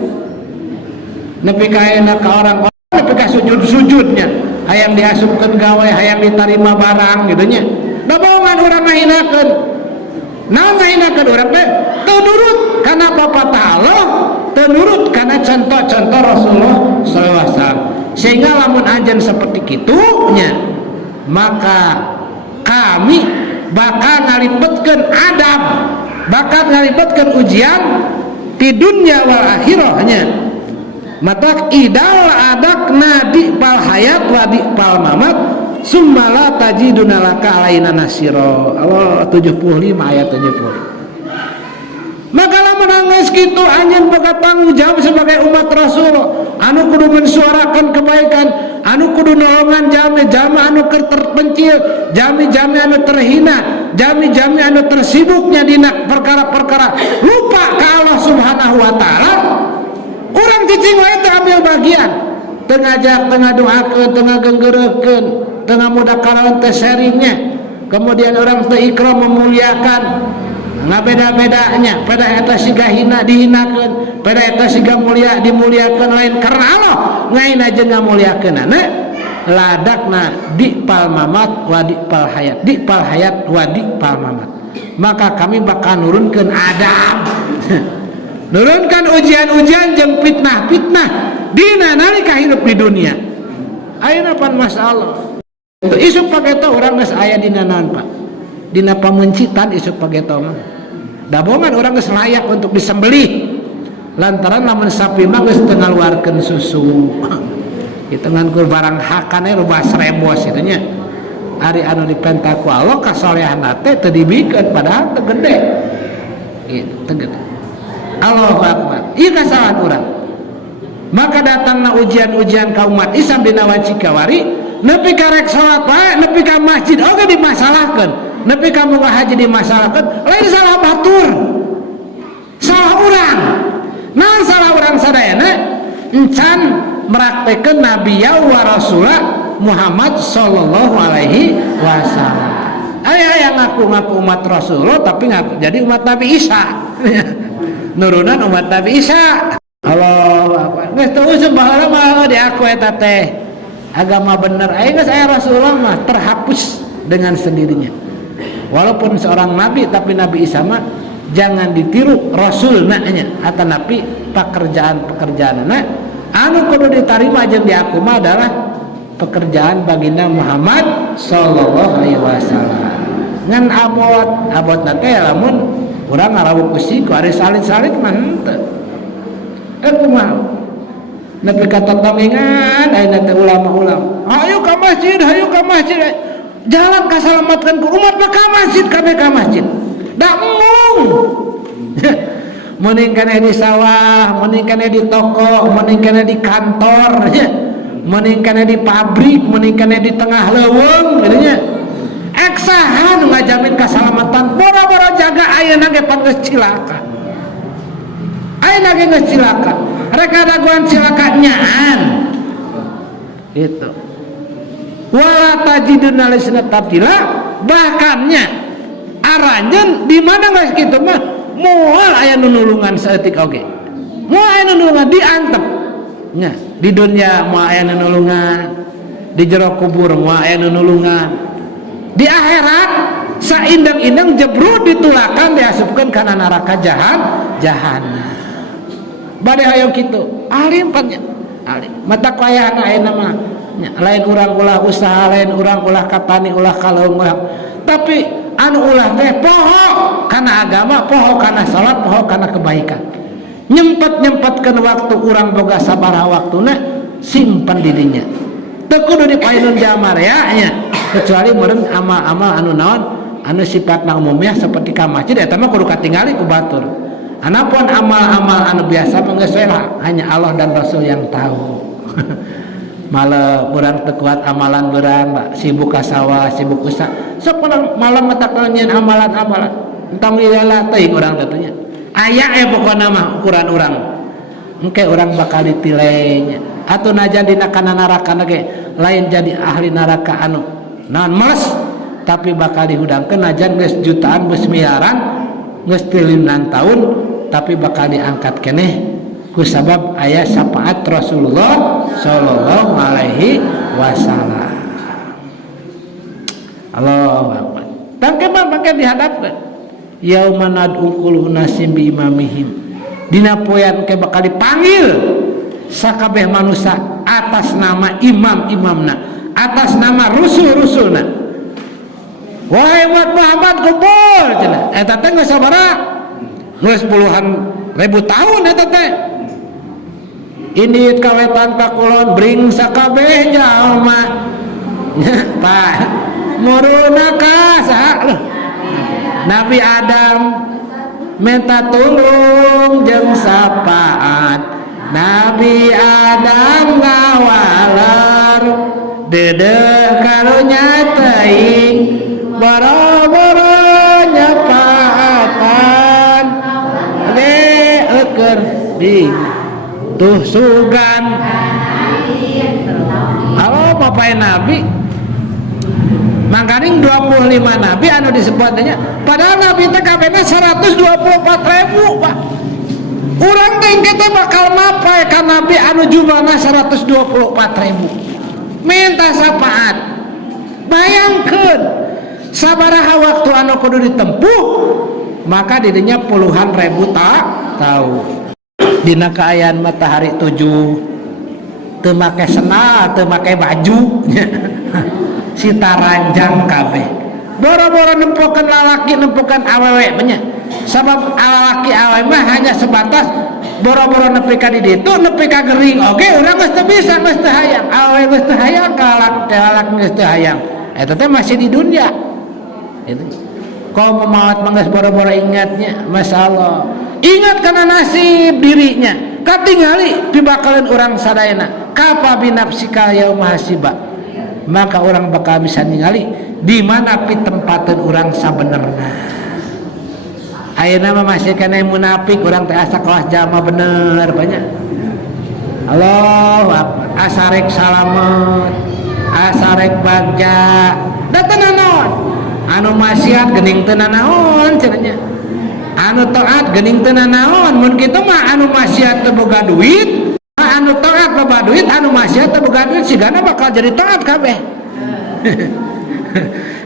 nepi ka ayeuna ka orang-orang nepi ka sujud-sujudnya hayang diasupkeun gawe hayang ditarima barang gitu nya da bohongan urang ngahinakeun naon ngahinakeun urang teh teu nurut kana papatah Allah teu nurut kana contoh-contoh Rasulullah SAW sehingga lamun anjeun seperti kitu nya maka kami bakal ngalipetkeun adab bakal ngalipetkeun ujian di dunia wal akhirahnya mata idal adakna di pal hayat wa di pal mamat summa la tajiduna laka alaina nasira Allah 75 ayat 70 maka lamun geus kitu anjeun boga tanggung jawab sebagai umat Rasul anu kudu mensuarakan kebaikan anu kudu nolongan jami-jami anu terpencil jami-jami anu terhina jami-jami anu tersibuknya dina perkara-perkara lupa ka Allah Subhanahu wa taala urang cicing wae teu ambil bagian teu ngajak teu ngadoakeun teu ngagenggeureukkeun teu ngamudakaraeun teh sharingnya kemudian orang teu ikram memuliakan ngabeda-bedanya pada eta siga hina dihinakeun pada eta siga mulia dimuliakeun lain karena Allah ngain aja ngamuliakeunana ladakna di pal mamat wa di pal hayat wa di pal mamat maka kami bakal nurunkeun adab nurunkan ujian-ujian jeung fitnah-fitnah dina nalika hidup di dunia ayeuna pan masalah isuk pageto urang geus aya dina naon Pak dina pamuncitan isuk pageto mah dabongan orang geus layak untuk disembelih lantaran lamun sapi mah geus teu ngaluarkeun susu kitu ngan kur barang hakane rubah srebos kitu nya ari anu dipenta ku Allah kasolehanna teh teu dibikeun padahal teu gede kitu teu gede Allahu akbar ieu kasalahan urang maka datangna ujian-ujian ka umat Islam dina wacikawari nepi ka rek salat wae nepi ka masjid oge dimasalahkeun nepi ka muga haji dimasalahkeun lain salah batur salah urang naon salah urang sadayana encan meraktekeun nabiya wa rasulah Muhammad sallallahu alaihi wasallam aya ngaku-ngaku umat Rasulullah tapi ngaku jadi umat Nabi Isa nurunan umat Nabi Isa Allahu akbar geus teu usum baheula mah diaku eta teh agama bener aya geus aya Rasulullah mah terhapus dengan sendirinya walaupun seorang nabi tapi Nabi Isa mah jangan ditiru rasul naknya atau napi pekerjaan anu kudu ditarima jeung diaku mah adalah pekerjaan baginda Muhammad sallallahu alaihi wasallam. Ngan abot nate lamun urang ngarawuk usi ku ari salit-salit mah henteu. Kumaha? Nepi ka totongingan ayeuna teh ulama-ulama. Hayu ka masjid. Jalan kasalamatkan ku umat ka masjid kabeh ka masjid. Da mung. Mending kana di sawah, mending kana di toko, mending kana di kantor, mending kana di pabrik, mending kana di tengah leuweung gitunya. Eksaha nu ngajamin kasalamatan, boro-boro jaga ayeuna ge pan geus cilaka. Ayeuna ge geus cilaka. Rek adaguan cilaka nyaan. Gitu. Wala tajiduna lisna tabdila, bahkannya aranjeun di mana geus kitu mah moal aya nunulungan saeutik oge. Moal aya nunulungan diantep. Nya, di dunia moal aya nunulungan, di jero kubur moal aya nunulungan. Di akhirat saindang-indang jebrud ditulakan diasupkeun kana neraka jahanam. Bade hayang kitu, alim pannya. Alim. Mata kayana ayeuna mah lain urang ulah usaha, lain urang ulah katani, ulah kaleung, tapi anu ulah teh poho kana agama, poho kana salat, poho kana kebaikan. Nyempet-nyempetkeun waktu urang boga sabaraha waktuna simpen di dinya. Teu kudu dipaeun jamar ya nya. Kecuali meureun amal-amal anu naon, anu sifatna umumnya seperti ka masjid eta mah kudu katingali ku batur. Anapun amal-amal anu biasa mah geus hanya Allah dan Rasul yang tahu. Malah urang teu kuat amalan beurang, sibuk ka sawah, sibuk usaha. Sok malam matak nyeun amalan-amalan. Entong iyalah teuing urang teh nya. Aya pokona mah ukuran urang. Engke urang bakal ditilenya. Atuh najan dina kana neraka ge lain jadi ahli neraka anu naon meles, tapi bakal dihudangkeun najan geus jutaan, geus miliaran, geus triliunan tahun, tapi bakal diangkat keneh ku sabab aya syafaat Rasulullah sallallahu alaihi wasallam. Allahu akbar. Tangke mah make dihadapkeun. Yauma nad'u kullu unasim bi imamihim. Dina poean ke bakal dipanggil sakabeh manusia atas nama imam-imamna, atas nama rusul-rusulna. Wahai umat Muhammad kumpul cenah. Eta teh geus sabaraha? Geus puluhan ribu tahun eta teh. Indit kawetan ka kulon bring sakabeh jalma. Pak, muruna ka saha? Nabi Adam minta tulung jeung syafaat. Nabi Adam ngawaler dedeh karunya teuing boro-boro nyafaatan eukeun di tuh sugan. Halo Bapak Nabi mangkaning 25 nabi anu disebutnya, padahal nabi teh kabehna 124.000 Pak. Urang teh kita bakal mapai ka nabi anu jumlahna 124.000. Minta syafaat. Bayangkeun sabaraha waktu anu kudu ditempuh, maka didinya puluhan ribu tahun. Dina kaayaan matahari 7 teu make sendal, teu make baju. Sita ranjang kabeh. Boro-boro nempokeun lalaki, nempokeun awewe nya. Sabab lalaki awewe mah hanya sebatas boro-boro nepi ka di ditu, nepi ka gering oge urang geus teu bisa, geus teu hayang. Awewe geus teu hayang, lalaki geus teu hayang. Eta teh masih di dunia. Itu. Kau memaut manggas boro-boro ingatnya, masyaallah. Ingat kana nasib dirinya. Katingali pibakaleun urang sadayana. Kapa binafsika yauma hasiba. Maka orang bakal bisa ningali di mana pitempateun urang sabenerna. Ayeuna mah masih kana munafik, urang teh asa kelas jalma bener banyak. Allahu akbar. Asarek salamet, asarek bagja. Da teu naon. Anu maksiat geuning teu naon cenanya. Anu taat geuning teu naon. Mun kitu mah anu maksiat teu boga duit, anu taat loba duit, anu maksiat teu boga duit, sigana bakal jadi taat kabeh.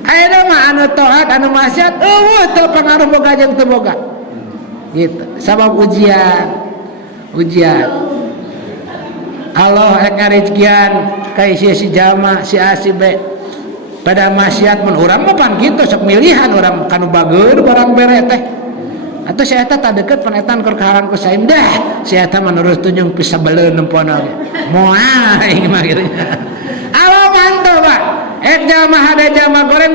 Ayeuna mah anu taat anu maksiat eueuh teu pangaruh boga jeung teu boga. gitu. Sabab ujian Allah ngarizkian kai si jalma si A si B pada maksiat mun urang mah pan kitu sok milihan urang kanu bageur barang bere teh atuh si eta tak deukeut pan etan keur kaharan ku saim dah si eta menurut tunjung pisah beuleun nempona moal aing mah kitu Allah mantap Pak jalma hade jalma goreng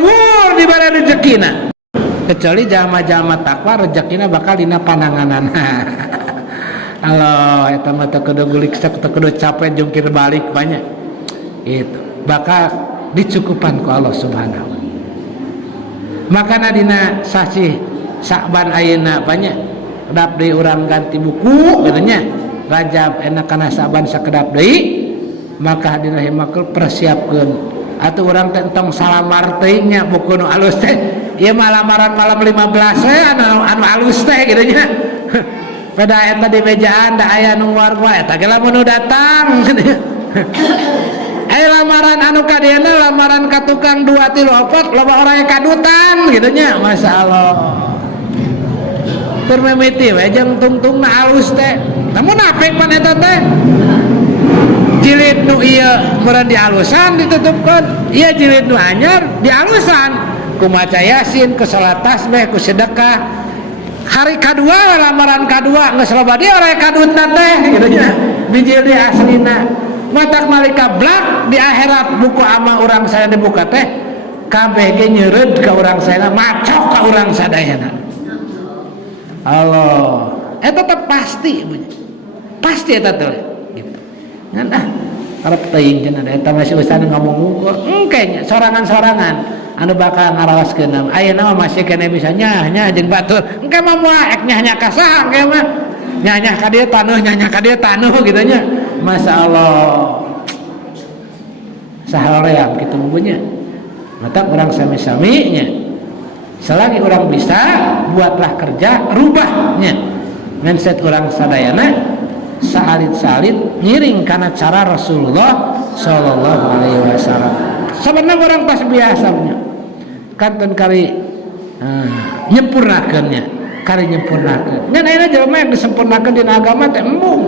di bare rezekina kecuali jalma-jalma takwa rezekina bakal dina pananganana Allah eta mah teu kudu gulik teu kudu capek jungkir balik banyak itu bakal dicukupan ku Allah Subhanahu. Makana dina sasi Sa'ban ayeuna banyak kedap deui urang ganti buku katanya Rajab enak kana Sa'ban sakedap deui maka dina himakul persiapkeun atuh urang teh entong salamar teuing nya buku nu alus teh ieu mah lamaran malam 15 we anu alus teh kitu nya pada eta di mejaan da aya nu warga eta ge lamun nu datang aya lamaran anu ka dieu lamaran ka tukang 2 3 4 loba orang kadutan kitu nya masyaallah tur mimiti we jeung tungtungna alus teh namun apik pan eta teh jilid nu ieu meureun dialusan ditutupkeun ieu jilid nu anyar dialusan ku maca yasin ku salat tasbih ku sedekah hari kedua lamaran kedua geus loba dia orang kaduntan teh kitu nya biji di aslina matak malika blak di akhirat buku amal urang saya dibuka teh kabeh ge nyeureud ka urang saya macok ka urang sadayana Allah eta teh pasti eta teh gitu ngan arep teuing cenah eta masih usah ngomong unggul engke sorangan-sorangan anu bakal ngarawaskeun ayeuna mah masih kene bisa nyah jeung batur engke mah moal ek nyah ka saha engke mah nyah ka dieu tanuh kitu nya masyaallah sahoream kitu munggunya mata urang sami-sami nya selagi urang bisa buatlah kerja rubahnya mindset urang sadayana salit-salit ngiring kana cara Rasulullah sallallahu alaihi wasallam sebenarnya orang pas biasa punya kanton kari nyempurnakeunnya kari nyempurnakeun ngan ayeuna jelema yang disempurnakeun dina agama teh embung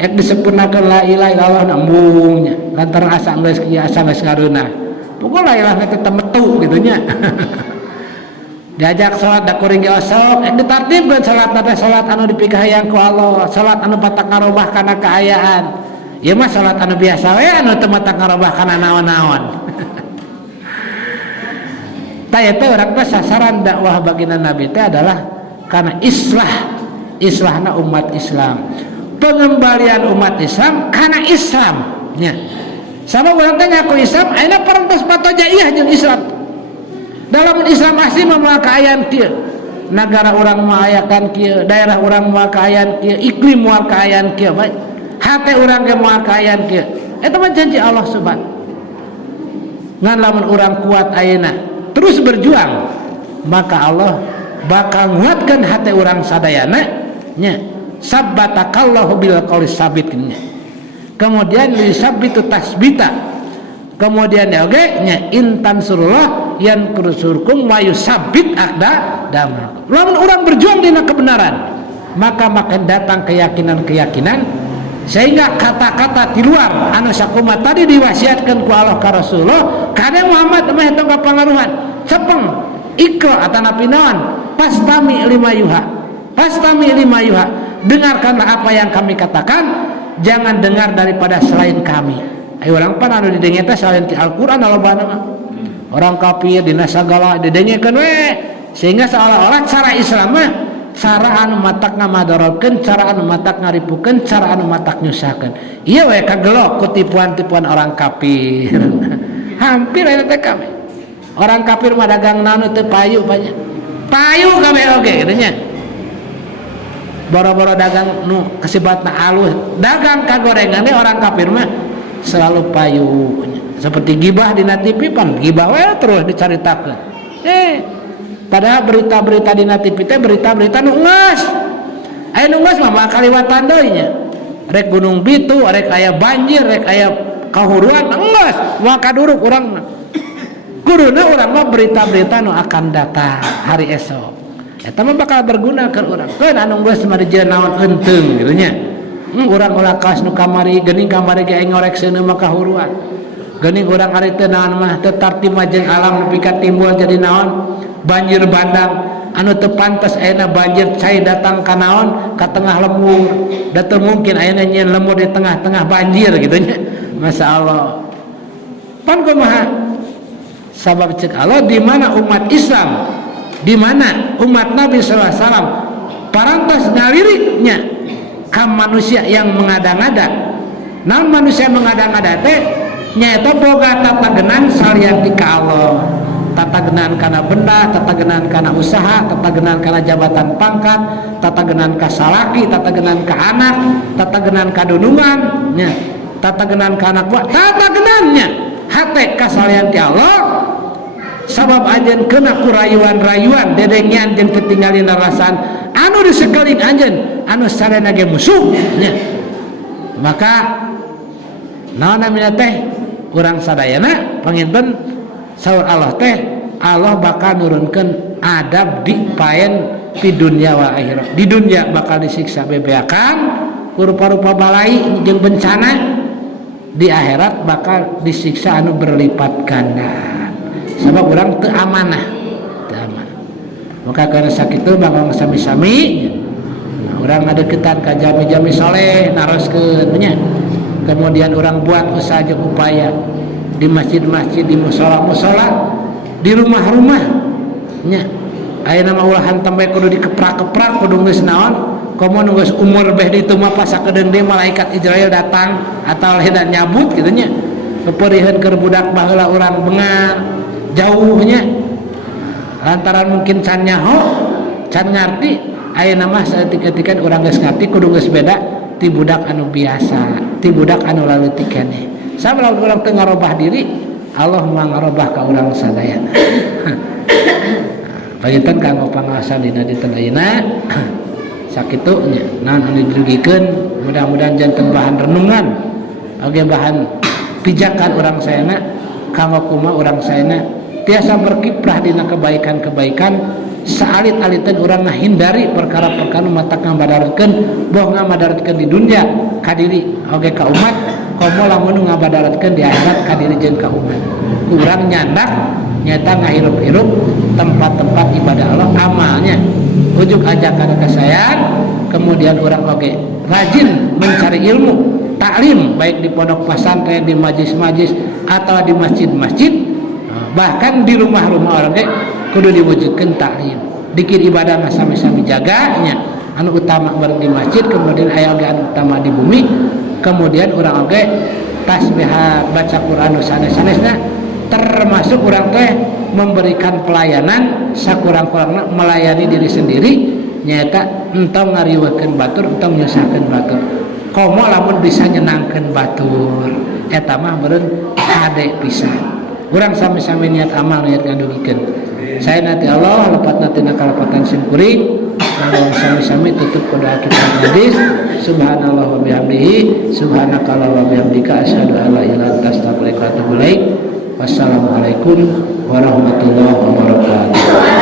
ek disempurnakeun la ilaha illallah embungnya lantaran asa geus kieu asa geus ngareunah pokok la ilaha teh temetu kitu nya diajak salat da kuring ge osok ek ditartibkeun salatna teh salat anu dipikahayang ku Allah salat anu patak ngarobah kana kaayaan ieu mah salat anu biasa we anu teu patak ngarobah kana naon-naon taya teh urang teh sasaran dakwah baginda Nabi teh adalah karena islahna umat Islam pengembalian umat Islam karena Islam nya sama urang teh ngaku Islam ayeuna parantos patojaiyah jeung Islam dalam Islam asli mah kaayaan kieu negara urang mah aya kan kieu daerah urang mah kaayaan kieu iklim mah kaayaan kieu bae hate urang ge mah kaayaan kieu eta mah janji Allah subhanahu ngan lamun urang kuat ayeuna terus berjuang maka Allah bakal nguatkeun hati urang sadayana nya sabbatakallahu bil qaulis sabit nya kemudian lisabitu tasbita kemudian oge nya intan surullah yan kurusurkum wa yusabbit aqda dama lamun urang berjuang dina kebenaran maka makin datang keyakinan-keyakinan sehingga kata-kata di luar anu sakumaha tadi diwasiatkeun ku Allah ka Rasulullah kana Muhammad mah eta kapangaruhan cepeng ikra atana pinaon pastami lima yuha dengarkanlah apa yang kami katakan jangan dengar daripada selain kami ayo urang pan anu didengar teh selain ti Al-Qur'an lobana mah orang kafir dina sagala didengekeun we sehingga seolah-olah cara Islam mah cara anu matak ngamadorotkeun cara anu matak ngaripukeun cara anu matak nyusahkeun ieu we kagelok ku tipuan-tipuan orang kafir hampir eta teh kami orang kafir mah dagang naon teu payu banyak payu kami oge kitu nya boro-boro dagang nu kasibatna alus dagang kagorengan orang kafir mah selalu payu seperti gibah dina TV pan gibah we terus dicaritakeun padahal berita-berita dina TV teh berita-berita nu geus aya nu geus mah kaliwatan deui nya rek gunung bitu rek aya banjir rek aya kahuruan geus moal kaduruk urang mah kuduna urang mah berita-berita nu akan datang hari esok eta mah bakal berguna ke urang. Keun anu geus marijieun naon heunteung kitu nya. Urang ulah kaos nu kamari geuning kamari ge aing ngorekseuneun mah kahuruan. Geuning urang ari teu naon mah teu tartib jeung alam nepi ka timbul jadi naon banjir bandang anu teu pantes ayeuna banjir cai datang ka naon ka tengah lembur. Da teu mungkin ayeuna nyeun lembur di tengah-tengah banjir kitu nya. Masyaallah. Pan kumaha? Sabab cek Allah di mana umat Islam, di mana umat Nabi sallallahu alaihi wasallam parantos ngaliriknya ka manusia yang mengada-ngada. Naon manusia mengada-ngada teh nyaeta boga tatagenan salianti ka Allah. Tatagenan kana benda, tatagenan kana usaha, tatagenan kana jabatan pangkat, tatagenan ka salaki, tatagenan ka anak, tatagenan ka dunungan, nya. Tatagenan ka anak buah, tatagenannya hate kasalianti Allah sabab anjeun kena ku rayuan-rayuan dedengnya anjeun ketinggalin rasaan anu di sekeliling anjeun anu sarena ge musuh nya. Maka naon namina teh urang sadayana panginten saur Allah teh Allah bakal nurunkeun adab di paen di dunia wal akhirah. Di dunia bakal disiksa bebeakan rupa-rupa balai jeung bencana, di akhirat bakal disiksa anu berlipat ganda sebab orang teu amanah. Maka karena sakitu bakal sami-sami orang ngadeukeutan ka jami-jami soleh naroskeun nya. Kemudian orang buat usaha jeung upaya di masjid-masjid, di musola-musola, di rumah-rumah nya. Ayeuna mah ulahan tembe kudu dikeprak-keprak kudu geus naon komo nunggus umur beh di itu mah pas sakedeung deui malaikat Israel datang atau lain dan nyabut kitu nya. Kepeureuheun keur budak baheula urang bengar jauhnya lantaran mungkin can nyaho can ngarti ayeuna mah saeutik-eutikan urang geus ngarti kudu geus beda ti budak anu biasa ti budak anu leutik keneh. Sabab urang teu ngarobah diri Allah mah ngarobah ka urang sadayana. Panginten kanggo pangaosan dina dinten ayeuna sakitu nya naon anu dirugikeun mudah-mudahan janten bahan renungan oge bahan pijakan urang saena kanggo kumaha urang saena tiasa berkiprah dina kebaikan-kebaikan saalit-aliteun urang ngahindari perkara-perkara nu matak ngabadaratkeun boh ngabadaratkeun di dunya ka diri oge ka umat komo lamun ngabadaratkeun di akhirat ka diri jeung ka umat. Urang nyandak nyata ngahirup-hirup tempat-tempat ibadah Allah amalnya ujuk ajakan kesayan. Kemudian orang oge rajin mencari ilmu taklim baik di pondok pesantren, di majlis-majlis atau di masjid-masjid, bahkan di rumah-rumah orang kudu diwujudkan taklim. Dikir ibadah sami-sami jaganya anu utama bareng di masjid, kemudian aya oge anu utama di bumi, kemudian orang oge tasbih baca Quran sanes-sanesna termasuk orang teh memberikan pelayanan sakurang-kurangna melayani diri sendiri nyata entong ngariweukeun batur entong nyusahkeun batur komo lamun bisa nyenangkeun batur eta mah beureun hade pisan. Urang sami-sami niat amal niat ngadugikeun saya nanti Allah lepat nanti nakalapatan simkuring lamun sami-sami tutup doa kita hadis subhanallah wa bihamdihi subhanakallah wa bihamdika asyhadu an la ilaha illa anta astaghfiruka wa atubu ilaik. Wassalamualaikum warahmatullahi wabarakatuh.